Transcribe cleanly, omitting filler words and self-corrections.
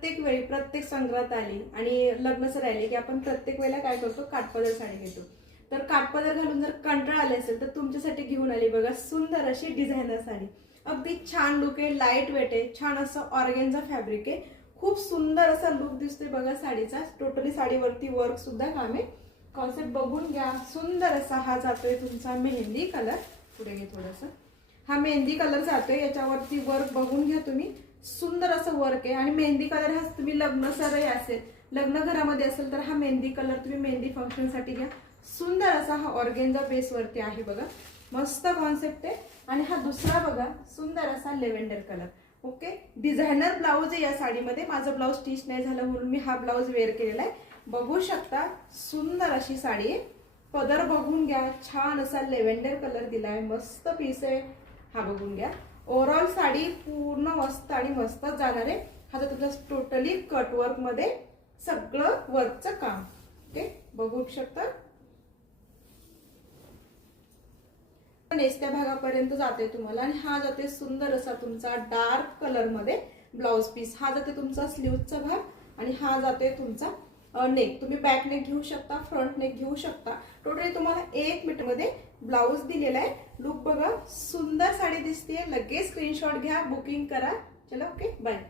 प्रत्येक वेळी प्रत्येक संक्रांत आली आणि लग्नच राहिले की आपण प्रत्येक वेळेला काय करतो, काठपदर साडी घेतो. तर काठपदर घालून जर कंटाळा आले असेल तर तुमच्यासाठी घेऊन आली बघा सुंदर अशी डिझायनर साडी. अगदी छान लुक आहे, लाईट वेट आहे, छान असं ऑर्गेन्झा फॅब्रिक आहे, खूप सुंदर असा लुक दिसतोय बघा साडीचा. टोटली साडीवरती वर्क सुद्धा काम आहे. कॉन्सेप्ट बघून घ्या. सुंदर असा हा जातोय तुमचा मेहंदी कलर. पुढे घे थोडस. हा मेहंदी कलर जातोय, याच्यावरती वर्क बघून घ्या तुम्ही. सुंदर असं वर्क आहे आणि मेहंदी कलर हा तुम्ही लग्न सरही असेल, लग्न घरामध्ये असेल तर हा मेहंदी कलर तुम्ही मेहंदी फंक्शन साठी घ्या. सुंदर असा हा ऑर्गेन्झा बेस वरती आहे बघा, मस्त कॉन्सेप्ट आहे. आणि हा दुसरा बघा सुंदर असा lavender colour. Okay, designer blouse आहे या साडीमध्ये. माझं ब्लाऊज स्टिच नाही झालं म्हणून मी हा ब्लाऊज वेअर केलेला आहे. बघू शकता सुंदर अशी साडी आहे. पदर बघून घ्या, छान असा लेव्हेंडर कलर दिलाय, मस्त पीस आहे हा. बघून घ्या. ओव्हरऑल साडी पूर्ण मस्त आणि मस्तच जाणार आहे. हा तर तुमचा टोटली कटवर्क मध्ये सगळं वर्कचं काम. ओके, बघू शकता. नेसत्या भागापर्यंत जाते तुम्हाला. आणि हा जाते सुंदर असा तुमचा डार्क कलर मध्ये ब्लाउज पीस. हा जाते तुमचा स्लीव्हचा भाग आणि हा जाते तुमचा नेक. तुम्ही बॅक नेक घेऊ शकता, फ्रंट नेक घेऊ शकता. टोटली तुम्हाला 1 मीटर मध्ये ब्लाउज दिलेला आहे. लुक बघा, सुंदर साडी दिसते. लगेच स्क्रीनशॉट घ्या, बुकिंग करा. चला, ओके, बाय.